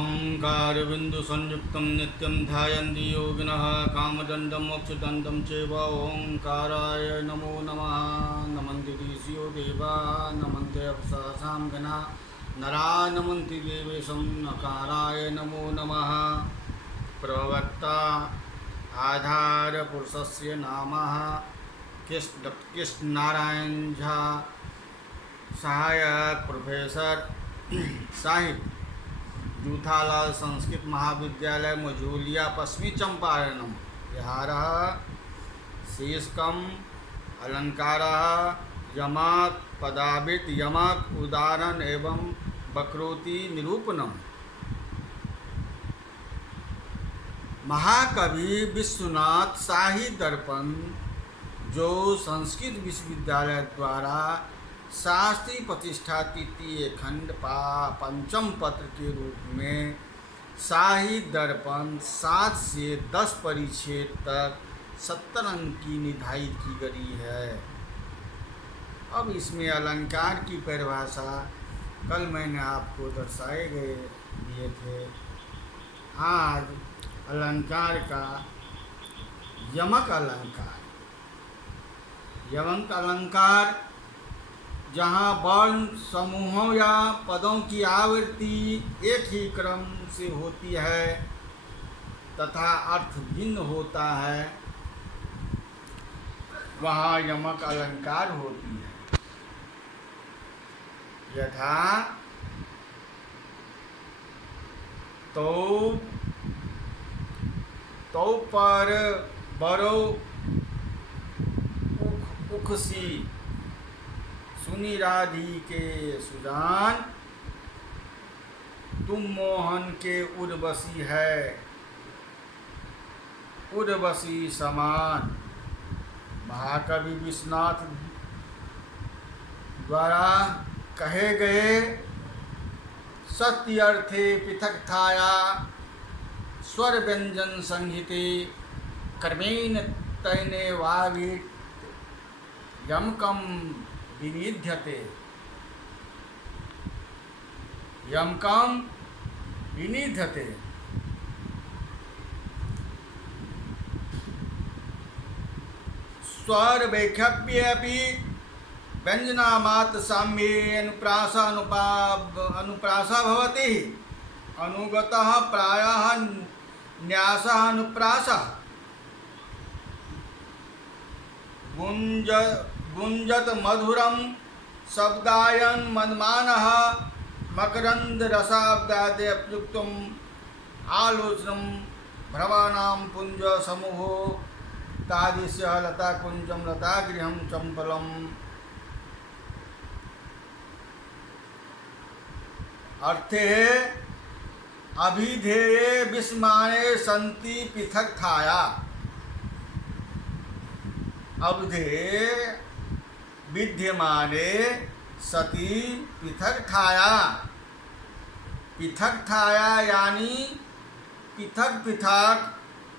ओंकारबिन्दुसंयुक्तं नित्यं ध्यायन्ति योगिनः कामदण्डं मोक्षदण्डं चैव ओंकाराय नमो नमः। नमन्ति ऋषयो देवा नमन्ते अप्सरसां गणा नरा नमन्ति देवेशं नकाराय नमो नमः। प्रवक्ता आधारपुरुषस्य नामः कृष्णनारायण झा, सहायक प्रोफेसर साहित्य, जूथालाल संस्कृत महाविद्यालय मझौलिया, पश्चिमी चंपारणम, बिहार। शीर्षकम अलंकार यमक पदावृत यमक उदाहरण एवं वक्रोक्ति निरूपणम। महाकवि विश्वनाथ साहित्य दर्पण, जो संस्कृत विश्वविद्यालय द्वारा शास्त्रीय प्रतिष्ठा तृतीय खंड पंचम पत्र के रूप में साहित्य दर्पण 7 से 10 परिच्छेद तक 70 अंक की निर्धारित की गई है। अब इसमें अलंकार की परिभाषा कल मैंने आपको दर्शाए दिए थे। आज अलंकार का यमक अलंकार। यमक अलंकार जहाँ वर्ण समूहों या पदों की आवृत्ति एक ही क्रम से होती है तथा अर्थ भिन्न होता है, वहाँ यमक अलंकार होती है। यथा तो पर बरो उखसी सुनी राधिके सुजान, तुम मोहन के उर्वशी है उर्वशी समान। महाकवि विश्वनाथ द्वारा कहे गए सत्य अर्थे पृथक थाया स्वर व्यंजन संहिते क्रमेण तैने वावित यमकम विनिध्यते। यमकम विनिध्यते। स्वर वैखव्ये अपि व्यंजनामात्र साम्ये अनुप्रासः भवति। अनुगतः प्रायः न्यासः अनुप्रासः। गुंजत मधुरम शब्दायन मन्मानः मकरंद रसाब्दादे अप्युक्तम आलोचनम भ्रमाणां पुंज समूहो तादृश्य लता कुंजम लता गृहम चंपलम। अर्थे अभिधेये विस्माने संति पृथक थाया। अवधे विद्यमाने सती पृथक थाया। पृथक थाया यानी पृथक पृथक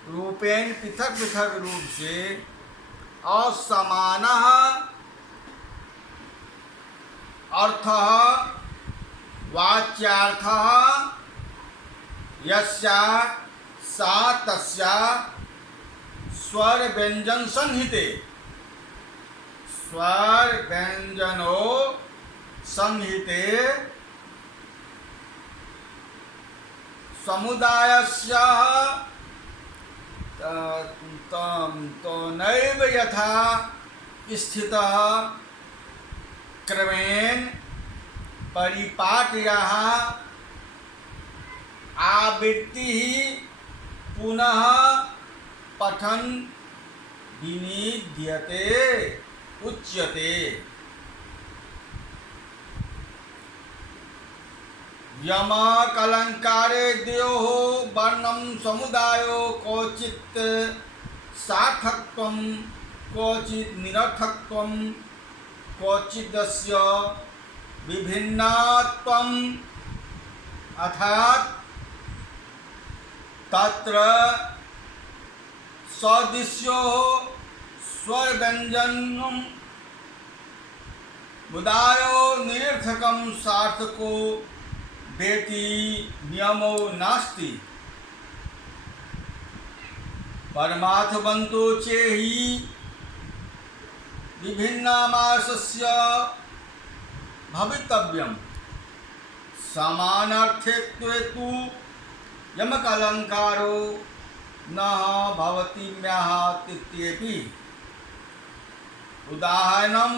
रूपेण पृथक पृथक रूप से असमानः अर्थः वाच्यार्थः यस्या सा तस्या स्वर व्यंजन संहिते। स्वर व्यंजनो संहिते समुदायस्य तो नैव यथा स्थितः क्रमेण परिपाटयः आवृत्ति पुनः पठन विनिध्यते उच्यते। यमक अलंकारे द्वयोः वर्णं समुदायो क्वचित् सार्थकत्वं क्वचित् निरर्थकत्वं क्वचिदस्य विभिन्नत्वम्। अर्थात् तत्र सदृश्यो स्वर व्यंजनम मुदायो निरर्थकम सार्थको वेति नियमो नास्ति। परमार्थवन्तो चेहि विभिन्नामासस्य भवितव्यम्। समानार्थत्वे तु यमकालंकारो न भवतीम्याः तित्येपि। उदाहरणं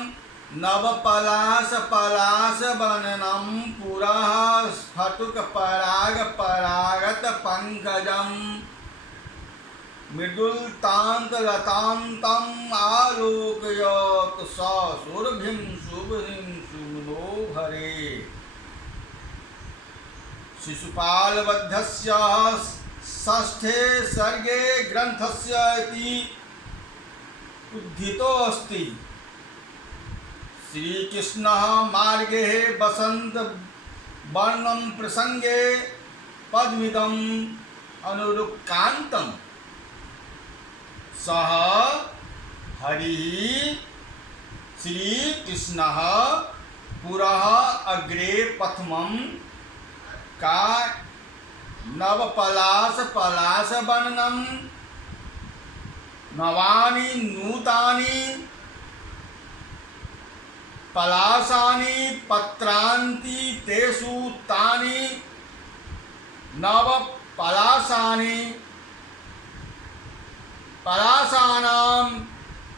नवपलाशपलाशवननं पुरः स्फटिकपरागपरागतपङ्कजं मृदुलतान्तलतान्तम् आलोकयत् स सुरभिं शुभं सुमनो भरे। शिशुपालवध्यस्य षष्ठे सर्गे ग्रन्थस्य इति उद्धितो अस्ति। श्रीकृष्णः मार्गे वसंत वर्णं प्रसंगे पद्मिदम् अनुरुक्कान्तं सः हरिः श्रीकृष्णः पुरः अग्रे प्रथमं का नवपलाशपलाशवनं नवानि नूतानि पलाशानि पत्रान्ति तेषु तानि नवपलाशानि पलाशानां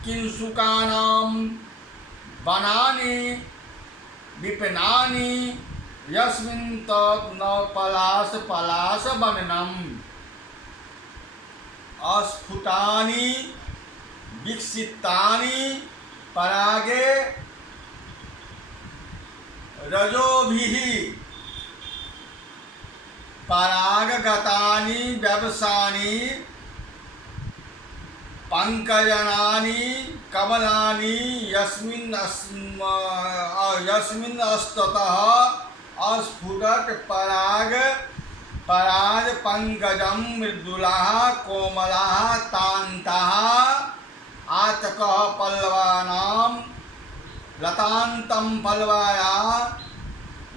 किंशुकानां वनानि विपिनानि यस्मिन् तत् नवपलाशपलाशवनम् अस्फुटानि विकसितानि परागे रजोभिः परागगतानि व्यवसानि पंकजनानि कमलानि यस्मिन् अस्ततः अस्फुटत् पराग पंकजं मृदुलाः कोमलाः तान्ताः आतकः पल्लवानां लतान्तं पल्लवाया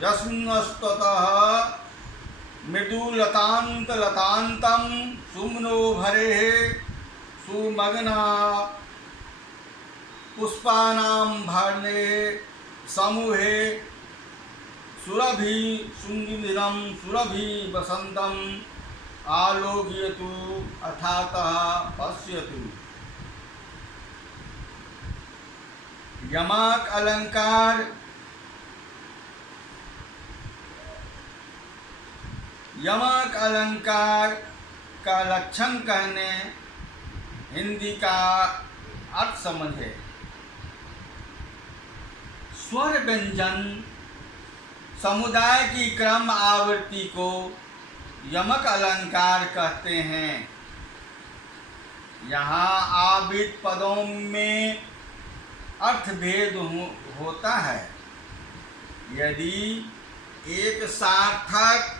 यस्मिन् अस्ततः मृदुलतान्तलतान्तं सुमनो भरेः सुमग्ना पुष्पानां भरणे समूहे सुरभि सुंगिनिरं सुरभि वसंतम आलोकयतु अथातः पश्यतु। यमक अलंकार यमक अलंकार का लक्षण कहने हिंदी का अर्थ समझे। स्वर व्यंजन समुदाय की क्रम आवृत्ति को यमक अलंकार कहते हैं। यहाँ आवृत पदों में अर्थभेद होता है। यदि एक सार्थक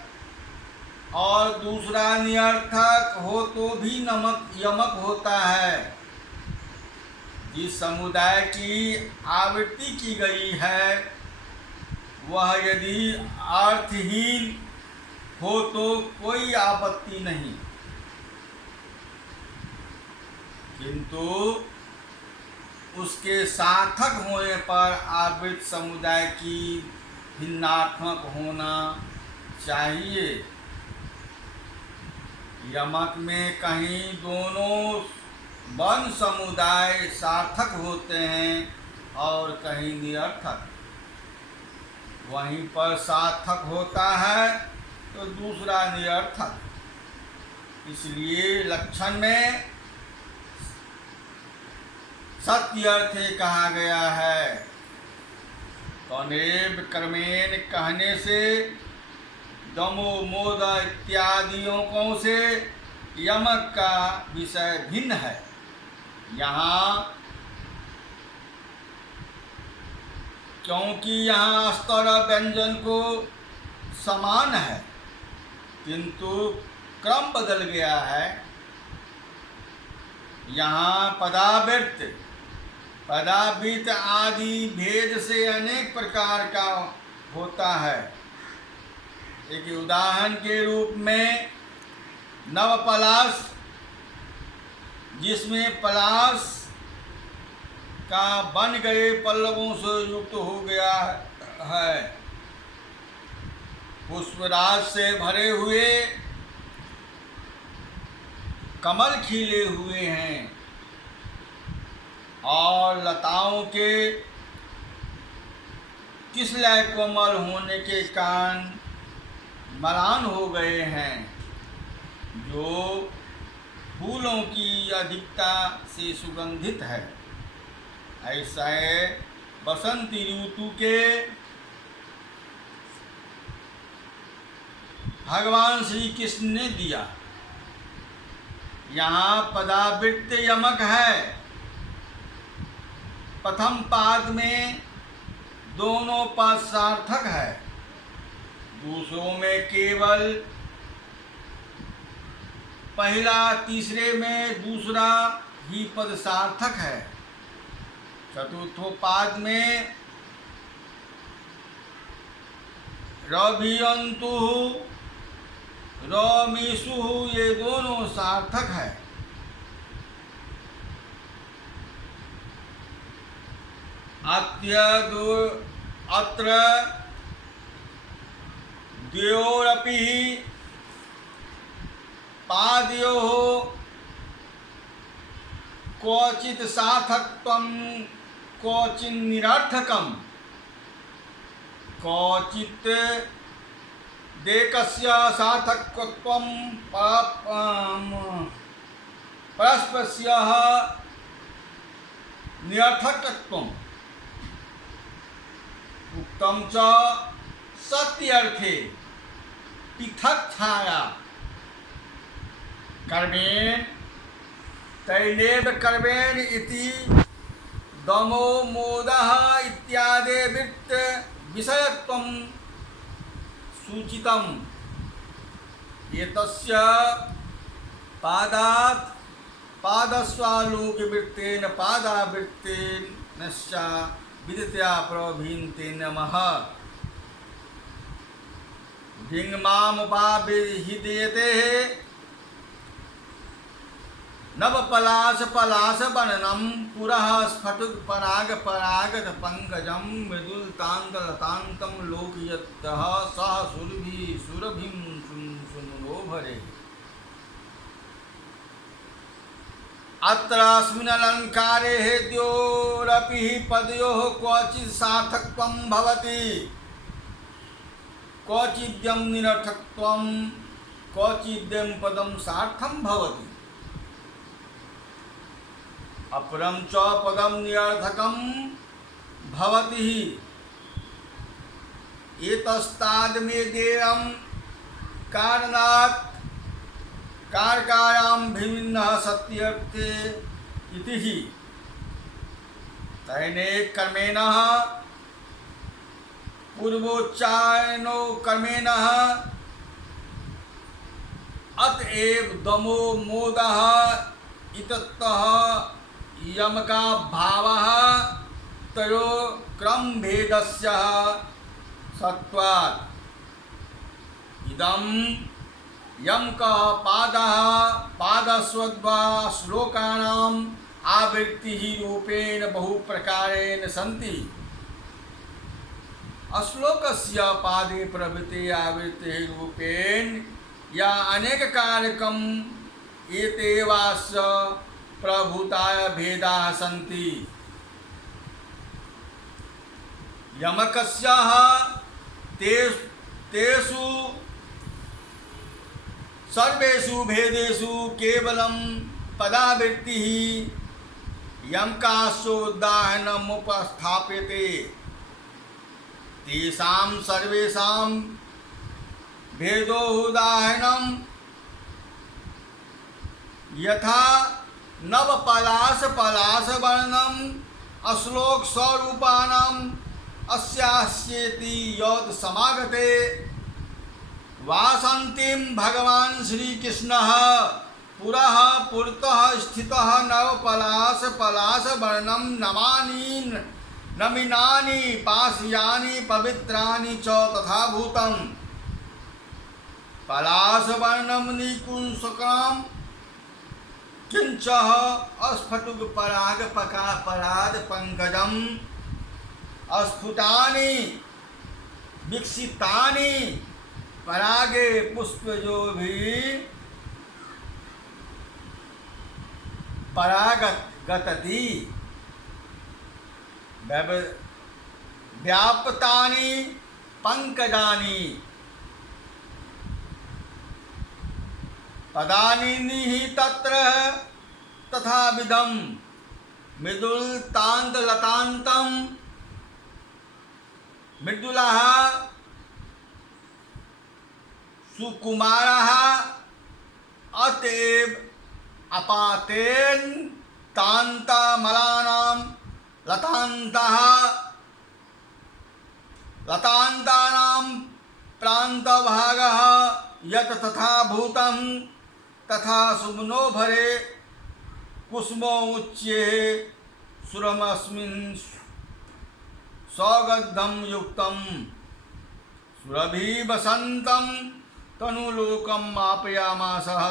और दूसरा निरर्थक हो तो भी यमक होता है। जिस समुदाय की आवृत्ति की गई है वह यदि अर्थहीन हो तो कोई आपत्ति नहीं, किंतु उसके सार्थक होने पर आवृत समुदाय की भिन्नात्मक होना चाहिए। यमक में कहीं दोनों वर्ण समुदाय सार्थक होते हैं और कहीं निरर्थक। वहीं पर सार्थक होता है तो दूसरा निरर्थक। इसलिए लक्षण में सत्य अर्थे कहा गया है। तनेव क्रमेण कहने से दमो मोद इत्यादियों से यमक का विषय भिन्न है। यहाँ क्योंकि यहाँ स्तर व्यंजन को समान है किंतु क्रम बदल गया है। यहाँ पदावृत्त आदि भेद से अनेक प्रकार का होता है। एक उदाहरण के रूप में नवपलाश, जिसमें पलाश का बन गए पल्लवों से युक्त हो गया है, पुष्पराज से भरे हुए कमल खिले हुए हैं और लताओं के किसलय कोमल होने के कारण मलान हो गए हैं, जो फूलों की अधिकता से सुगंधित है। ऐसा है बसंती ऋतु के भगवान श्री कृष्ण ने दिया। यहाँ पदावृत्त यमक है। प्रथम पाद में दोनों पद सार्थक है, दूसरों में केवल पहला, तीसरे में दूसरा ही पद सार्थक है। चतुर्थो पाद में रभियंतु, रमीसु, ये दोनों सार्थक है। अत्र द्वयोरपि पादयोः क्वचित् सार्थकत्वं क्वचित् निरर्थकम्, क्वचित् देकस्य सार्थकत्वं परस्परस्य निरर्थकत्वम्। उक्तं च सत्यर्थे पृथक् छाया कर्मेण तैलेव कर्मेण इति दमो मोदः इत्यादि वृत्त विषयत्वं सूचितम्। एतस्य पादात् पादस्वालोकवृत्तेन पादावृत्तेन विदित्या प्रभिन्ते नमः। धिङ्मामुपाभिधीयते नवपलाश पलाश वर्णनम पुरः स्फटिक पराग परागत पंकजम मृदुलतांत लतांतम लोकयतः सह सुरभि सुरभिम सुमनो भरे। अत्र अस्मिन् अलंकारे हेद्योरपि पदयोः क्वचित् सार्थकत्वं भवति, क्वचिद्यं निरर्थकत्वं, क्वचिद्यं पदं सार्थं भवति। अपरं च पदं निरर्थकं भवति। एतस्तादमेदेयं कारणात् कारकायां भिन्नः सत्यर्थे इति हि। तैनेक कर्मेणः पूर्वोच्चारणो कर्मेणः अतएव दमो मोदः इत्यतः यमका भावः तयो क्रम भेदस्य सत्वात्। इदं यमका पादः पादस्वद्वा श्लोकानाम् आवृत्तिः रूपेण बहुप्रकारेण सन्ति। अश्लोकस्य पादे प्रभृते आवृत्तिः रूपेण या अनेक कारकम् एतेवास्य प्रभूताय भेदाः सन्ति। यमकस्याः तेषु सर्वेषु भेदेषु केवलं पदावृत्तिः यमकास्योदाहरणमुपस्थाप्यते। तेषां सर्वेषां भेदोदाहरणं यथा नवपलाश पलाश वर्णनम् अश्लोक स्वरूपाणाम् अस्यास्येति यत् समागते वासन्तीं भगवान् श्री कृष्णः पुरः पुरतः स्थितः नवपलाश पलाश वर्णनं नमिनानि पाशयानि पवित्राणि च तथा भूतम्। पलाश वर्णम निकुंसकम किंच अस्फुटुक पराग पराद पंकजम अस्फुटानि विकसितानि परागे पुष्पजो भी परागतति व्याप्तानि पंकजानि पदानि निहितत्र तथा विदम मृदुलतांत लतांतम मृदुलः सुकुमारः अतएव अपातेन तांता मलानाम लतांतः लतांतानाम प्रांतभागः यत तथा भूतं तथा सुमनो भरे कुसुमो उच्येः सुरमस्मिन् सौगन्धं युक्तं सुरभि वसन्तं तनुलोकं मापयामासः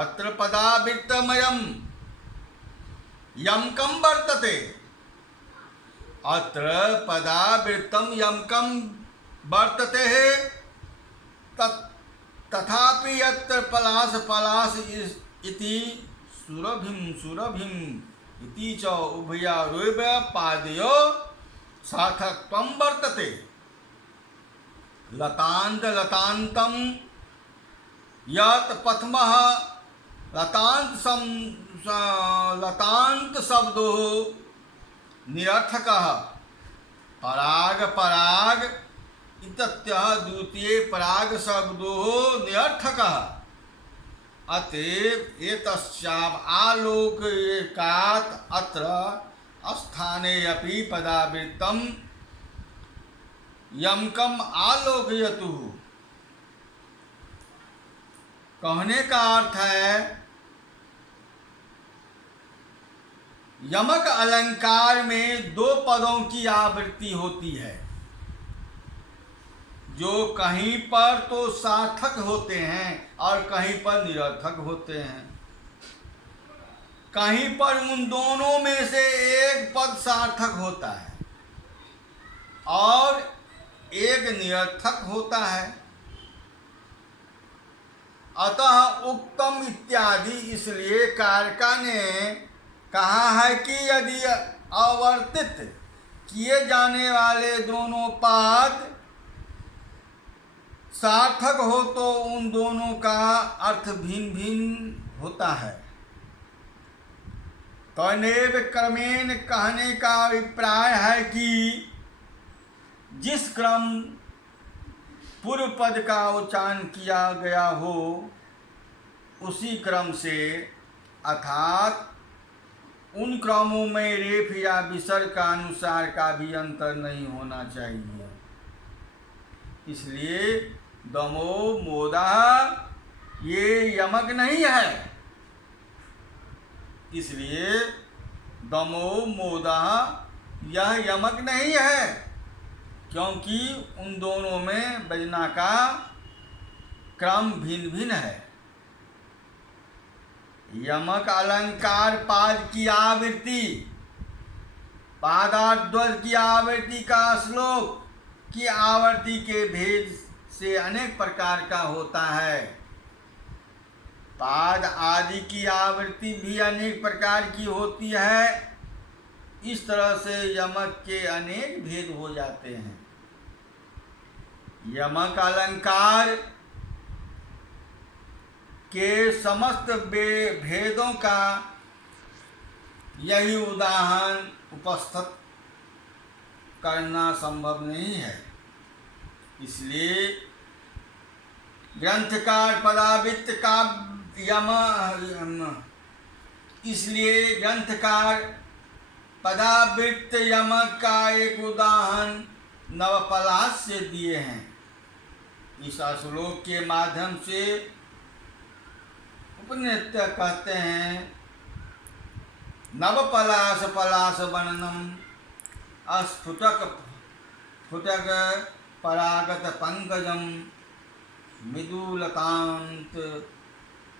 अत्र पदावृत्तमयं यमकं वर्तते अत्र पदावृत्तं यमकं वर्तते तथापि यत्र पलाश पलाश इति सुरभिं इति च उभयावेव पादयो सार्थकत्वं वर्तते लतांतं यत् प्रथमः लतांत शब्दो निरर्थकः पराग इत्यतः द्वितीय पराग शब्दो निरर्थकः अतएव एतस्याम् आलोकात् अत्र स्थाने अपि पदावृत्तं यमकम् आलोकयतु। कहने का अर्थ है यमक अलंकार में दो पदों की आवृत्ति होती है जो कहीं पर तो सार्थक होते हैं और कहीं पर निरर्थक होते हैं। कहीं पर उन दोनों में से एक पद सार्थक होता है और एक निरर्थक होता है। अतः उक्तम इत्यादि इसलिए कारका ने कहा है कि यदि आवर्तित किए जाने वाले दोनों पद सार्थक हो तो उन दोनों का अर्थ भिन्न भिन्न होता है। तनेव क्रमेण कहने का अभिप्राय है कि जिस क्रम पूर्व पद का उच्चारण किया गया हो उसी क्रम से अर्थात उन क्रमों में रेफ या विसर्ग का अनुसार का भी अंतर नहीं होना चाहिए। इसलिए दमो मोदा ये यमक नहीं है। इसलिए दमो मोदा यह यमक नहीं है क्योंकि उन दोनों में बजना का क्रम भिन्न भिन्न है। यमक अलंकार पाद की आवृत्ति पादार्ध्वज की आवृत्ति का श्लोक की आवृत्ति के भेद से अनेक प्रकार का होता है। पाद आदि की आवृत्ति भी अनेक प्रकार की होती है। इस तरह से यमक के अनेक भेद हो जाते हैं। यमक अलंकार के समस्त भेदों का यही उदाहरण उपस्थित करना संभव नहीं है। इसलिए ग्रंथकार पदावृत्त का पदावृत्त यमक का एक उदाहरण नवपलाश से दिए हैं। इस श्लोक के माध्यम से उपनिषद कहते हैं नवपलाश पलाश वर्णनम अस्फुटक फुटक परागत पंकजम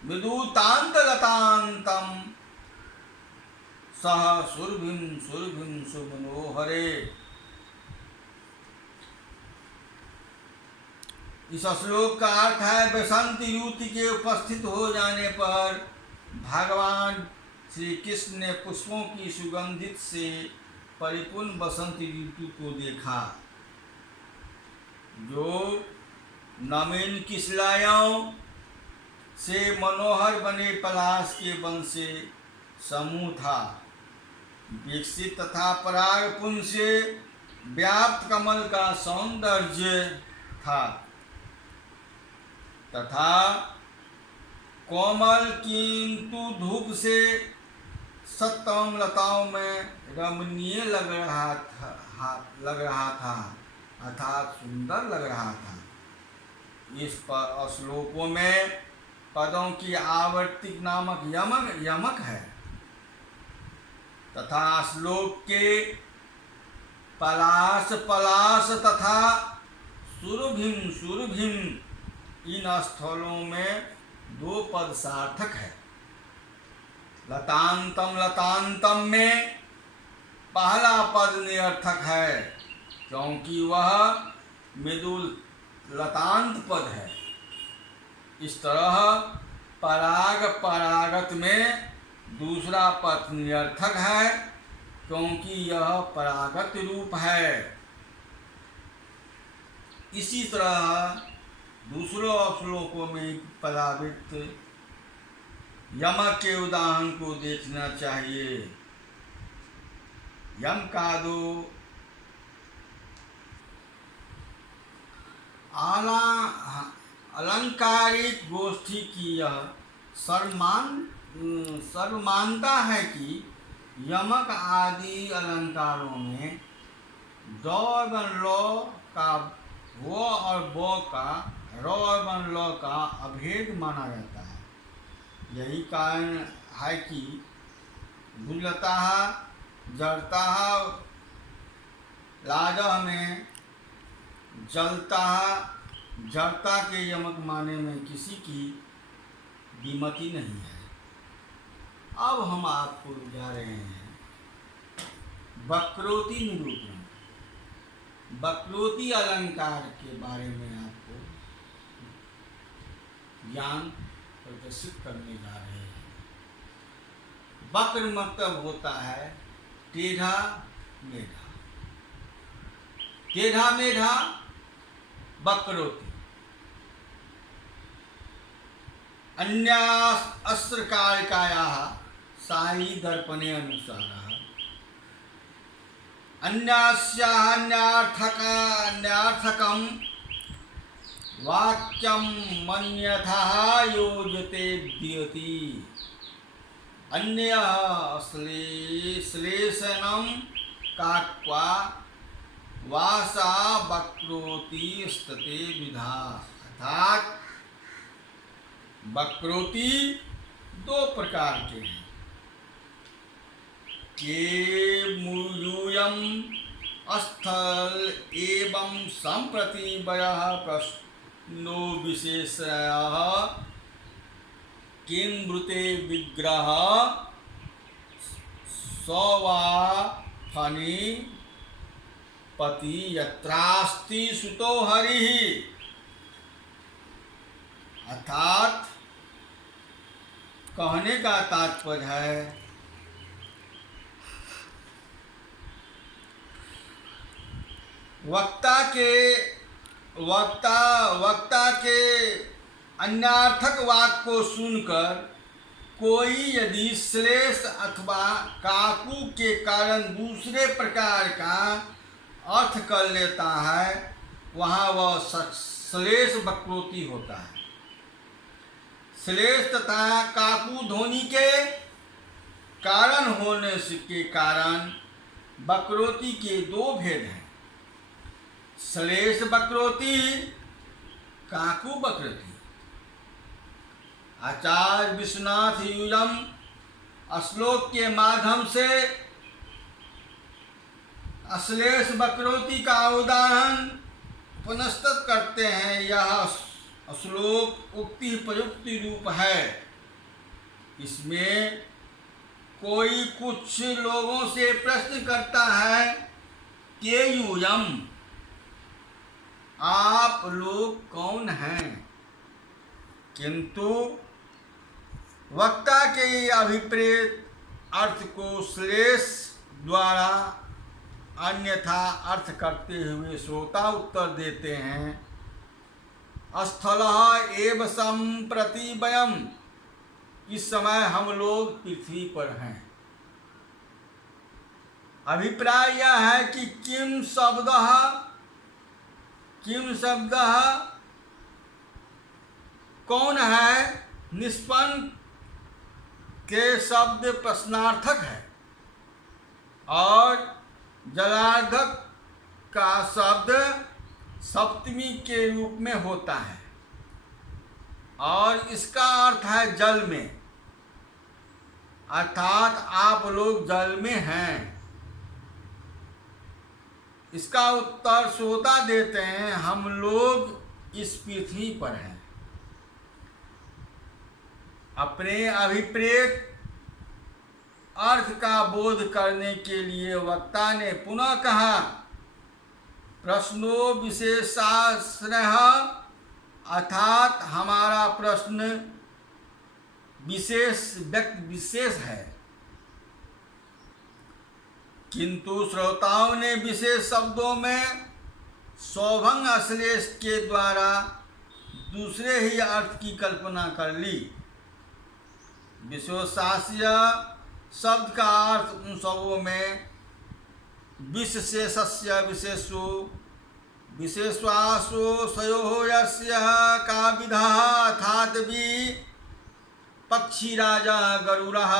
विदुतान्तलतान्तं सह सुरभिं सुरभिं सुमनोहरे। इस श्लोक का अर्थ है बसंत ऋतु के उपस्थित हो जाने पर भगवान श्री कृष्ण ने पुष्पों की सुगंधित से परिपूर्ण बसंत ऋतु को देखा, जो नवीन किसलायों से मनोहर बने पलाश के वन से समूह था, विकसित तथा पराग पुंज से व्याप्त कमल का सौंदर्य था, तथा कोमल किंतु धूप से सत्तम लताओं में रमणीय लग रहा था अर्थात सुंदर लग रहा था। इस श्लोकों में पदों की आवर्तिक नामक यमक है तथा श्लोक के पलाश तथा सुरभिम इन स्थलों में दो पद सार्थक है। लतांतम में पहला पद निरर्थक है क्योंकि वह मृदुल लतांत पद है। इस तरह परागत में दूसरा पद निरर्थक है क्योंकि यह परागत रूप है। इसी तरह दूसरों श्लोकों में पदावृत्त यमक के उदाहरण को देखना चाहिए। यम का दो अलंकारिक गोष्ठी की यह सर्वमानता है कि यमक आदि अलंकारों में द एवं ल का वो और ब का र एवं ल का अभेद माना जाता है। यही कारण है कि गुलता जड़ता लाजह में जड़ता के यमक माने में किसी की विमति नहीं है। अब हम आपको जा रहे हैं वक्रोति निरूपण, वक्रोति अलंकार के बारे में आपको ज्ञान प्रदर्शित करने जा रहे हैं। वक्र मतलब होता है टेढ़ा मेढ़ा, टेढ़ा मेढ़ा वक्रोति। अन्यास्त्रकारिकायाः साई दर्पणे अनुसारः अन्यास्याः न्यार्थकं वाक्यं मन्यथा योजते द्यति अन्यः श्लेषणं काक्वा वासा वक्रोति स्तते विधा। अर्थात वक्रोति दो प्रकार के हैं। केमूयूयम स्थल एवं संप्रति वयः प्रश्नो विशेषयः किंब्रुते विग्रह सवा फनी पति यत्रास्ति सुतो हरिः। अर्थात कहने का तात्पर्य है वक्ता के अन्यार्थक वाक्य को सुनकर कोई यदि श्लेष अथवा काकू के कारण दूसरे प्रकार का अर्थ कर लेता है वहाँ वह श्लेष वक्रोति होता है। श्लेष तथा काकू ध्वनि के कारण होने के कारण वक्रोति के दो भेद हैं, श्लेष वक्रोति, काकू वक्रोति। आचार्य विश्वनाथ यूयम श्लोक के माध्यम से अश्लेष वक्रोति का उदाहरण पुनस्तुत करते हैं। यह श्लोक उक्ति प्रयुक्ति रूप है। इसमें कोई कुछ लोगों से प्रश्न करता है के यूयम, आप लोग कौन हैं, किंतु वक्ता के अभिप्रेत अर्थ को श्लेष द्वारा अन्यथा अर्थ करते हुए श्रोता उत्तर देते हैं, स्थलः एव सम्प्रति वयम्, इस समय हम लोग पृथ्वी पर हैं। अभिप्राय यह है कि किम शब्दः कौन है, निष्पन्न के शब्द प्रश्नार्थक है और जलार्धक का शब्द सप्तमी के रूप में होता है और इसका अर्थ है जल में, अर्थात आप लोग जल में हैं। इसका उत्तर श्रोता देते हैं, हम लोग इस पृथ्वी पर हैं। अपने अभिप्रेत अर्थ का बोध करने के लिए वक्ता ने पुनः कहा, प्रश्नो विशेषाश्रयः, अर्थात हमारा प्रश्न व्यक्ति विशेष है, किंतु श्रोताओं ने विशेष शब्दों में सौभंग अश्लेष के द्वारा दूसरे ही अर्थ की कल्पना कर ली। विशेषाश्रय शब्द का अर्थ उन सबों में विशेषस्य विशेषो विशेषासो सयो यस्य का विधः, अर्थात भी पक्षी राजा गरुड़ः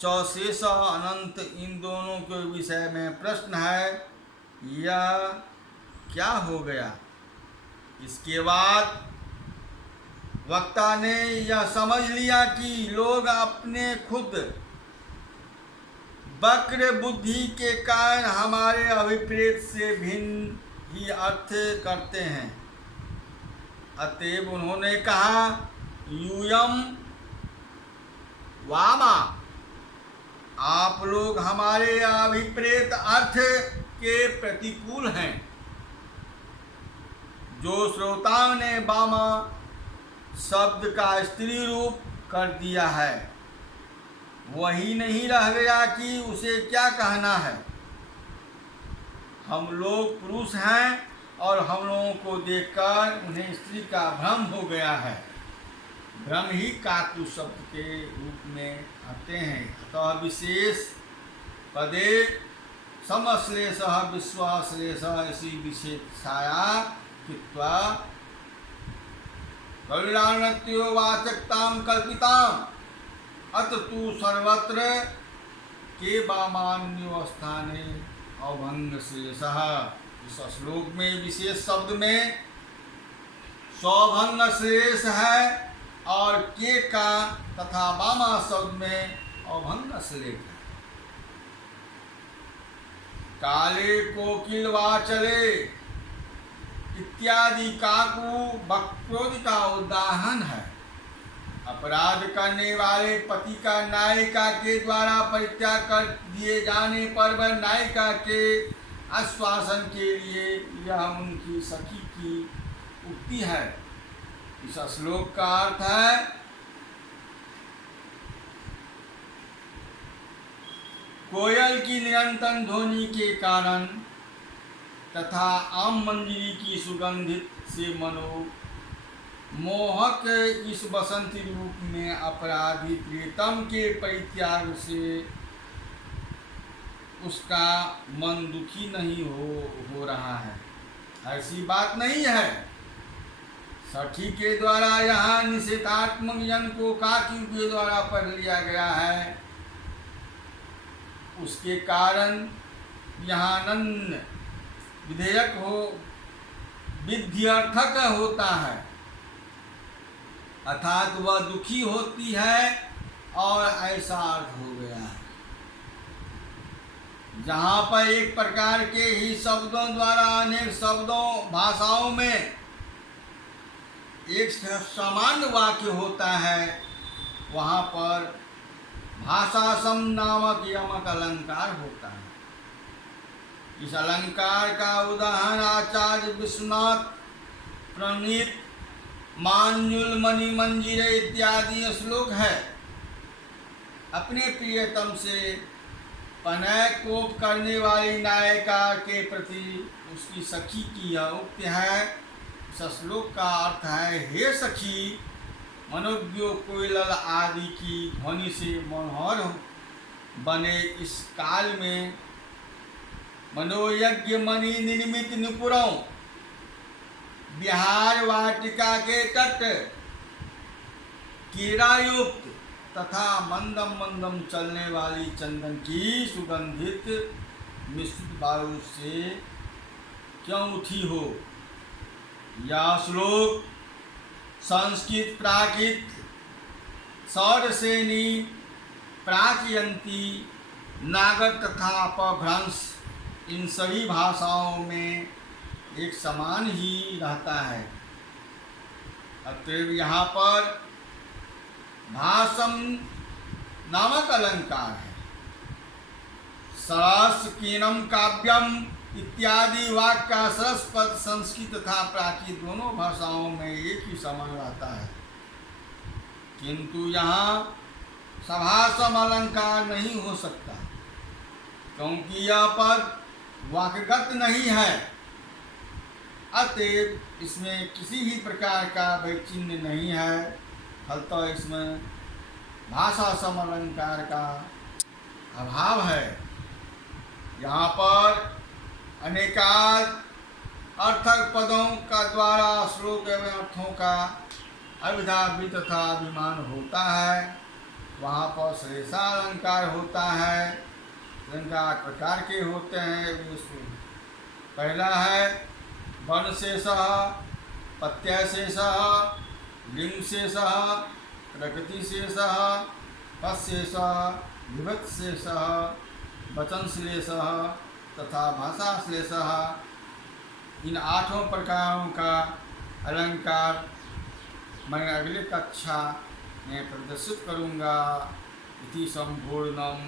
चौशेष अनंत, इन दोनों के विषय में प्रश्न है, यह क्या हो गया। इसके बाद वक्ता ने यह समझ लिया कि लोग अपने खुद वक्र बुद्धि के कारण हमारे अभिप्रेत से भिन्न ही अर्थ करते हैं। अतएव उन्होंने कहा, यूयम वामा, आप लोग हमारे अभिप्रेत अर्थ के प्रतिकूल हैं। जो श्रोताओं ने वामा शब्द का स्त्री रूप कर दिया है, वही नहीं रह गया कि उसे क्या कहना है। हम लोग पुरुष हैं और हम लोगों को देखकर उन्हें स्त्री का भ्रम हो गया है। भ्रम ही काकु शब्द के रूप में आते हैं। अतः विशेष पदे समश्लेष विश्वाश्लेष इसी विशेषाया कृत्वा कल्याणत्यो वाचकताम कल्पिताम, अत्र तु सर्वत्र के वामान्यो स्थाने अभंग शेषः। इस श्लोक में विशेष शब्द में सौभंग शेष है और के का तथा वामा शब्द में अभंग श्लेष है। काले कोकिल वाचले इत्यादि काकु वक्रोक्ति का उदाहरण है। अपराध करने वाले पति का नायिका के द्वारा परित्याग कर दिए जाने पर वह नायिका के आश्वासन के लिए यह उनकी सखी की उक्ति है। इस श्लोक का अर्थ है, कोयल की निरंतर ध्वनि के कारण तथा आम मंजरी की सुगंधित से मोहक इस बसंती रूप में अपराधी प्रीतम के परित्याग से उसका मन दुखी नहीं हो रहा है। ऐसी बात नहीं है। सखी के द्वारा यहाँ निषेधात्मक जन को काकी के द्वारा पढ़ लिया गया है। उसके कारण यहाँ नंद विधेयक हो विध्यर्थक होता है, अर्थात वह दुखी होती है और ऐसा अर्थ हो गया है। जहाँ पर एक प्रकार के ही शब्दों द्वारा अनेक शब्दों भाषाओं में एक सामान्य वाक्य होता है, वहाँ पर भाषासम नामक यमक अलंकार होता है। इस अलंकार का उदाहरण आचार्य विश्वनाथ प्रणीत मान्युल मणि मंजीरे इत्यादि श्लोक है। अपने प्रियतम से प्रणय कोप करने वाली नायिका के प्रति उसकी सखी की यह उक्ति है। इस श्लोक का अर्थ है, हे सखी, मनोज्ञ कोयलल आदि की ध्वनि से मनोहर बने इस काल में मनोयज्ञ मणि निर्मित नुपुरों बिहार वाटिका के तट कीड़ायुक्त तथा मंदम मंदम चलने वाली चंदन की सुगंधित मिश्रित वायु से क्यों उठी हो। यह श्लोक संस्कृत, प्राकृत, सौरसेनी, प्राचयंती, नागर तथा अपभ्रंश इन सभी भाषाओं में एक समान ही रहता है। अतएव यहाँ पर भाषम नामक अलंकार है। सरस कीनम काव्यम इत्यादि वाक्य का सरस पद संस्कृत तथा प्राकृत दोनों भाषाओं में एक ही समान रहता है, किंतु यहाँ सभासम अलंकार नहीं हो सकता, क्योंकि यह पद वाक्यगत नहीं है। अतएव इसमें किसी भी प्रकार का वैचिन्य नहीं है, फलतः इसमें भाषा सम अलंकार का अभाव है। यहाँ पर अनेकाद अर्थक पदों का द्वारा श्लोक एवं अर्थों का अभिधाव्य तथा अभिमान होता है। वहाँ पर श्रेषा अलंकार होता है। अलंकार प्रकार के होते हैं। पहला है वर्णशेषः, प्रत्ययशेषः, लिंगशेषः, प्रकृतिशेषः, पदशेषः, विभक्तिशेषः, वचनश्लेषः तथा भाषाश्लेषः। इन 8 प्रकारों का अलंकार मैं अगले कक्षा में प्रदर्शित करूँगा। इति संपूर्णम्।